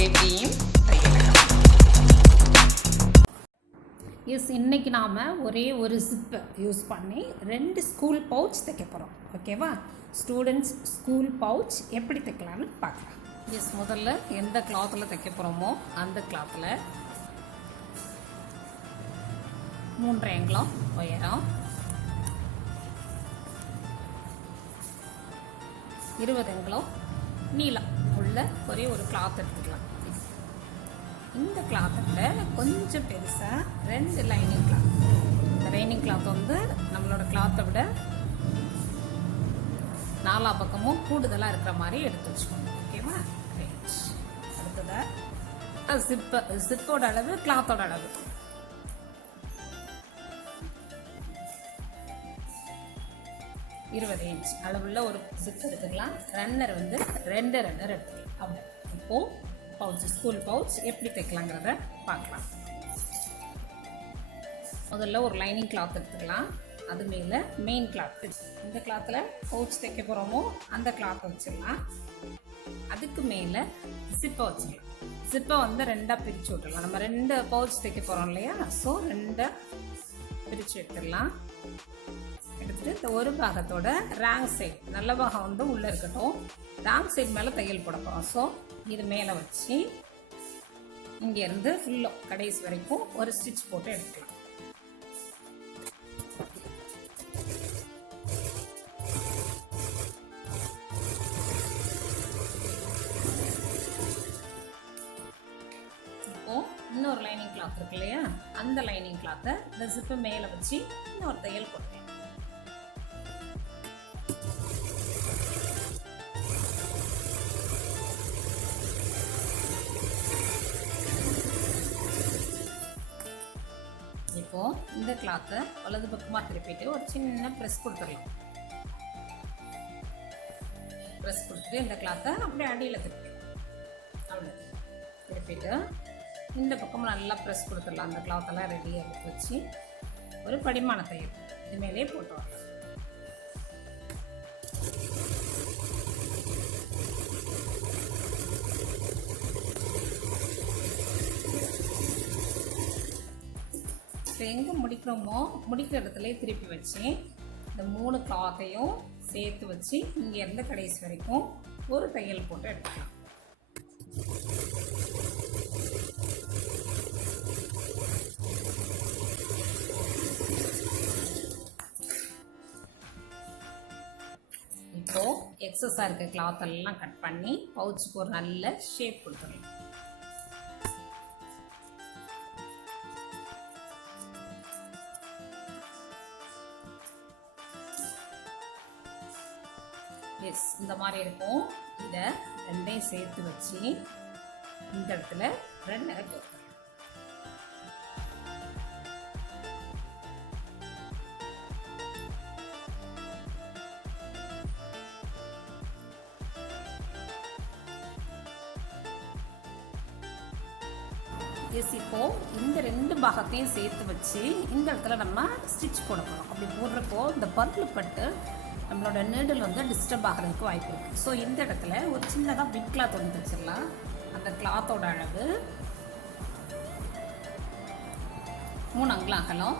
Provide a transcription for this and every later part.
ஜேபியும் இன்னைக்கு நாம் ஒரே ஒரு ஜிப்பை யூஸ் பண்ணி 2 ஸ்கூல் பவுச் தைக்க போகிறோம். ஓகேவா? ஸ்டூடெண்ட்ஸ் ஸ்கூல் பவுச் எப்படி தைக்கலான்னு பார்க்கலாம். முதல்ல எந்த கிளாத்தில் தைக்க போகிறோமோ அந்த கிளாத்தில் 3 அங்குலம் உயரம், 20 அங்குலம் நீளம் உள்ள ஒரே ஒரு கிளாத் எடுத்துக்கலாம். இந்த கிளாத்தை விட கொஞ்சம் பெருசாக 2 லைனிங் கிளாத். இந்த லைனிங் கிளாத் வந்து நம்மளோட கிளாத்தை விட 4 பக்கமும் கூடுதலாக இருக்கிற மாதிரி எடுத்து வச்சுக்கோங்க. ஓகேவா? ரைட். அடுத்ததாக ஜிப்போட அளவு, கிளாத்தோட அளவு. இருபது இன்ச் அளவுள்ள ஒரு ஜிப் எடுத்துக்கலாம். ரன்னர் வந்து 2 ரன்னர் எடுத்துக்கலாம். அப்படி இப்போது பவுச், ஸ்கூல் பவுச் எப்படி தைக்கலாங்கிறத பார்க்கலாம். முதல்ல ஒரு லைனிங் கிளாத் எடுத்துக்கலாம். அது மேலே மெயின் கிளாத், இந்த கிளாத்தில் பவுச் தைக்க போகிறோமோ அந்த கிளாத்தை வச்சிடலாம். அதுக்கு மேலே ஜிப்பை வச்சிடலாம். ஜிப்பை வந்து 2ஆக பிரித்து விட்டுடலாம். நம்ம 2 பவுச் தைக்க போகிறோம் இல்லையா? ஸோ 2ஆக பிரித்து எடுத்துடலாம். எடுத்துகிட்டு இந்த ஒரு பாகத்தோட ராங் சைடு, நல்ல பாகம் வந்து உள்ளே இருக்கட்டும், ராங் சைடு மேலே தையல் போட போகிறோம். ஸோ இது மேலே வச்சு இங்கேருந்து ஃபுல்லாக கடைசி வரைக்கும் ஒரு ஸ்டிச் போட்டு எடுக்கலாம். இப்போது இன்னொரு லைனிங் கிளாத் இருக்கு இல்லையா? அந்த லைனிங் கிளாத்தை இந்த ஜிப்பு மேலே வச்சு இன்னொரு தையல் போட்டேன். இப்போது இந்த கிளாத்தை வலது பக்கமாக திருப்பிட்டு ஒரு சின்ன ப்ரெஸ் கொடுத்துடலாம். ப்ரெஸ் கொடுத்துட்டு இந்த கிளாத்தை அப்படியே அடியில் திருப்பிடலாம். அவ்வளோ திருப்பிட்டு இந்த பக்கமும் நல்லா ப்ரெஸ் கொடுத்துடலாம். அந்த கிளாத்தெல்லாம் ரெடியாக எடுத்து வச்சு ஒரு படிமான தையல் இது மேலே போட்டு வரலாம். எங்கே முடிக்கிறோமோ முடிக்கிற இடத்துல திருப்பி வச்சு இந்த 3 கிளாத்தையும் சேர்த்து வச்சு இங்கேருந்து கடைசி வரைக்கும் ஒரு தையல் போட்டு எடுக்கலாம். இப்போது எக்ஸஸாக இருக்க கிளாத்தெல்லாம் கட் பண்ணி பவுச்சுக்கு ஒரு நல்ல ஷேப் கொடுத்துடலாம். இந்த மாதிரி இருக்கும். இதை 2ஐயும் சேர்த்து வச்சு இந்த இடத்துல 2 போட்டு இப்போ இந்த 2 பாகத்தையும் சேர்த்து வச்சு இந்த இடத்துல நம்ம ஸ்டிச் போட போகிறோம். அப்படி போடுறப்போ இந்த பர்ல் பட்டு நம்மளோட நீடில் வந்து டிஸ்டர்ப் ஆகிறதுக்கு வாய்ப்பு இருக்குது. ஸோ இந்த இடத்துல ஒரு சின்னதாக பிக் கிளாத் ஒன்று தைச்சிடலாம். அந்த கிளாத்தோட அளவு 3 அங்குலம் அகலம்,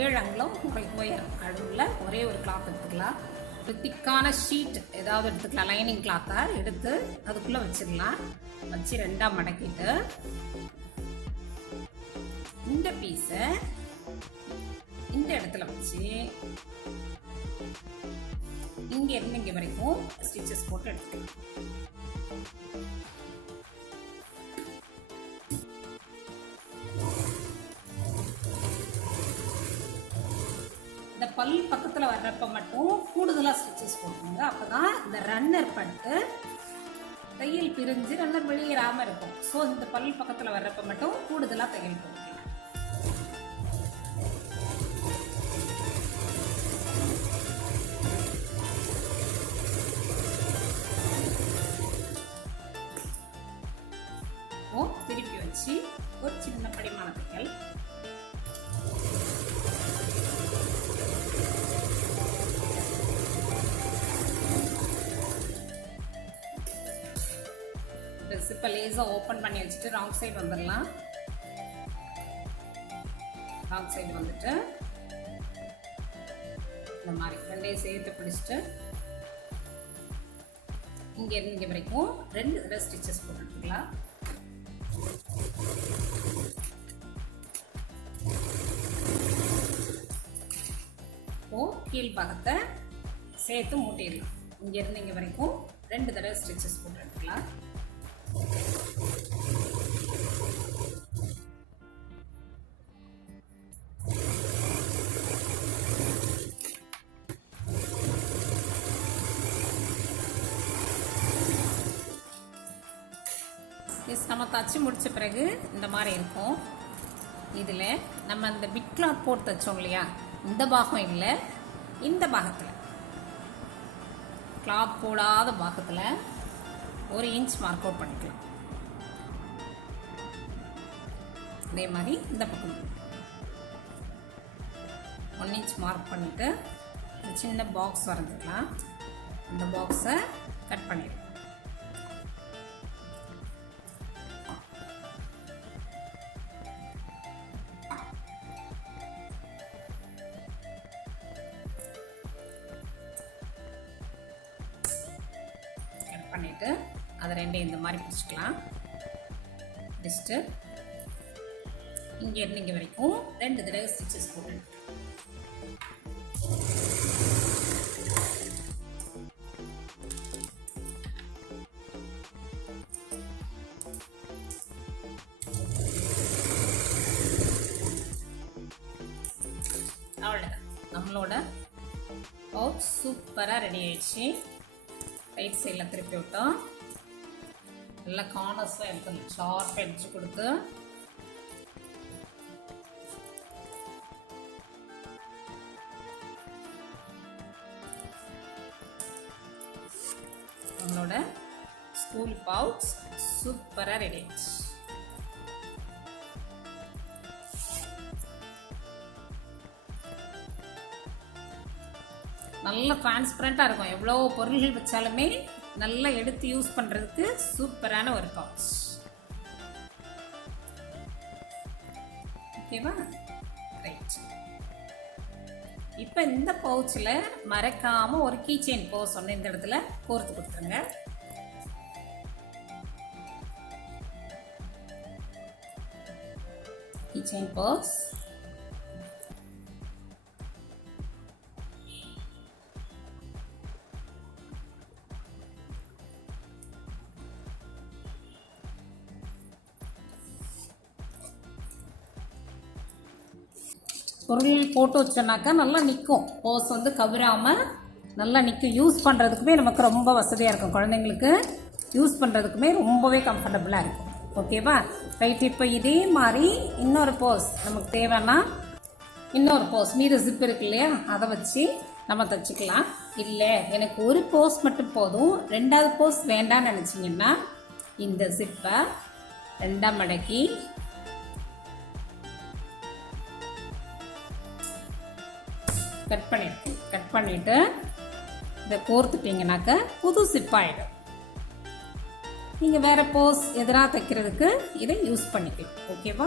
7 அங்குலம் உயரம் அளவுள்ள ஒரே ஒரு கிளாத் எடுத்துக்கலாம். ஒரு திக்கான ஷீட் ஏதாவது எடுத்துக்கலாம். லைனிங் கிளாத்தை எடுத்து அதுக்குள்ளே வச்சிடலாம். வச்சு 2ஆக மடக்கிட்டு இந்த பீஸை இந்த இடத்துல வச்சு இங்கேருந்து இங்கே வரைக்கும் ஸ்டிச்சஸ் போட்டு எடுத்துக்கலாம். இந்த பல் பக்கத்தில் வர்றப்ப மட்டும் கூடுதலாக ஸ்டிச்சஸ் போட்டுருங்க. அப்போ தான் இந்த ரன்னர் பட்டு தையல் பிரிஞ்சு ரன்னர் வெளியேறாமல் இருக்கும். ஸோ இந்த பல் பக்கத்தில் வர்றப்ப மட்டும் கூடுதலாக தையல் போட்டுக்கலாம். திருப்பி வச்சு ஒரு சின்ன படிமான தையல். சிப்பை லேசாக ஓப்பன் பண்ணி வச்சுட்டு ராங் சைடு வந்துடலாம். ராங் சைடு வந்துட்டு இந்த மாதிரி ரெண்டையும் சேர்த்து பிடிச்சிட்டு இங்கே இருந்து இங்கே வரைக்கும் 2 தடவை ஸ்டிச்சஸ் போட்டுக்கலாம். கீழ் பாகத்தை சேர்த்து மூட்டிடலாம். இங்கேருந்து இங்கே வரைக்கும் 2 தடவை ஸ்டிச்சஸ் போட்டு எடுத்துக்கலாம். நம்ம தச்சு முடிச்ச பிறகு இந்த மாதிரி இருக்கும். இதில் நம்ம அந்த பிட் கிளாத் போட்டு தைச்சோம் இல்லையா, இந்த பாகம் இல்லை, இந்த பாகத்தில் கிளாத் போடாத பாகத்தில் 1 இன்ச் மார்க் அவுட் பண்ணிக்கலாம். அதே மாதிரி இந்த பக்கம் 1 இன்ச் மார்க் பண்ணிவிட்டு ஒரு சின்ன பாக்ஸ் வரைஞ்சிக்கலாம். அந்த பாக்ஸை கட் பண்ணிடலாம். பண்ணிட்டு அதை ரெண்டையும் இந்த மாதிரி பிடிச்சிக்கலாம். பிடிச்சிட்டு இங்கேருந்து இங்கே வரைக்கும் 2 தடவை ஸ்டிச்சஸ் போட்டு அவ்வளோதான். நம்மளோட பவுச் சூப்பராக ரெடி ஆயிடுச்சு. ரைட் சைடில் திருப்பி விட்டோம். நல்லா கார்னர்ஸாக எடுத்து ஷார்ப் எட்ஜ் கொடுத்து நம்மளோட ஸ்கூல் பவுச் சூப்பராக ரெடி ஆயிடுச்சு. நல்ல டிரான்ஸ்பரண்ட்டாக இருக்கும். எவ்வளோ பொருள்கள் வச்சாலுமே நல்லா எடுத்து யூஸ் பண்ணுறதுக்கு சூப்பரான ஒரு பவுச். ஓகேவா? ரைட். இப்போ இந்த பவுச்சில் மறக்காமல் ஒரு கீ செயின் போக சொன்ன இந்த இடத்துல கோர்த்து கொடுத்துருங்க. கீ செயின் பர்ஸ் பொருள் போட்டு வச்சோன்னாக்கா நல்லா நிற்கும். போஸ் வந்து கவராமல் நல்லா நிற்கும். யூஸ் பண்ணுறதுக்குமே நமக்கு ரொம்ப வசதியாக இருக்கும். குழந்தைங்களுக்கு யூஸ் பண்ணுறதுக்குமே ரொம்பவே கம்ஃபர்டபுளாக இருக்கும். ஓகேவா? ரைட். இப்போ இதே மாதிரி இன்னொரு போஸ் நமக்கு தேவைன்னா இன்னொரு போஸ் மீது ஜிப் இருக்கு இல்லையா, அதை வச்சு நம்ம தைச்சிக்கலாம். இல்லை எனக்கு ஒரு போஸ் மட்டும் போதும், 2வது போஸ் வேண்டான்னு நினச்சிங்கன்னா இந்த ஜிப்பை 2ஆக மடக்கி கட் பண்ணிவிட்டு இதை கோர்த்துட்டிங்கனாக்க புது சிப்பாயிடும். நீங்கள் வேறு போஸ் எதிராக தைக்கிறதுக்கு இதை யூஸ் பண்ணிக்கலாம். ஓகேவா?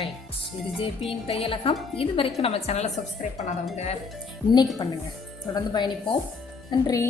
ரைட். இது ஜேபியின் தையலகம். இது வரைக்கும் நம்ம சேனலை சப்ஸ்கிரைப் பண்ணாதவங்க இன்னைக்கு பண்ணுங்கள். தொடர்ந்து பயணிப்போம். நன்றி.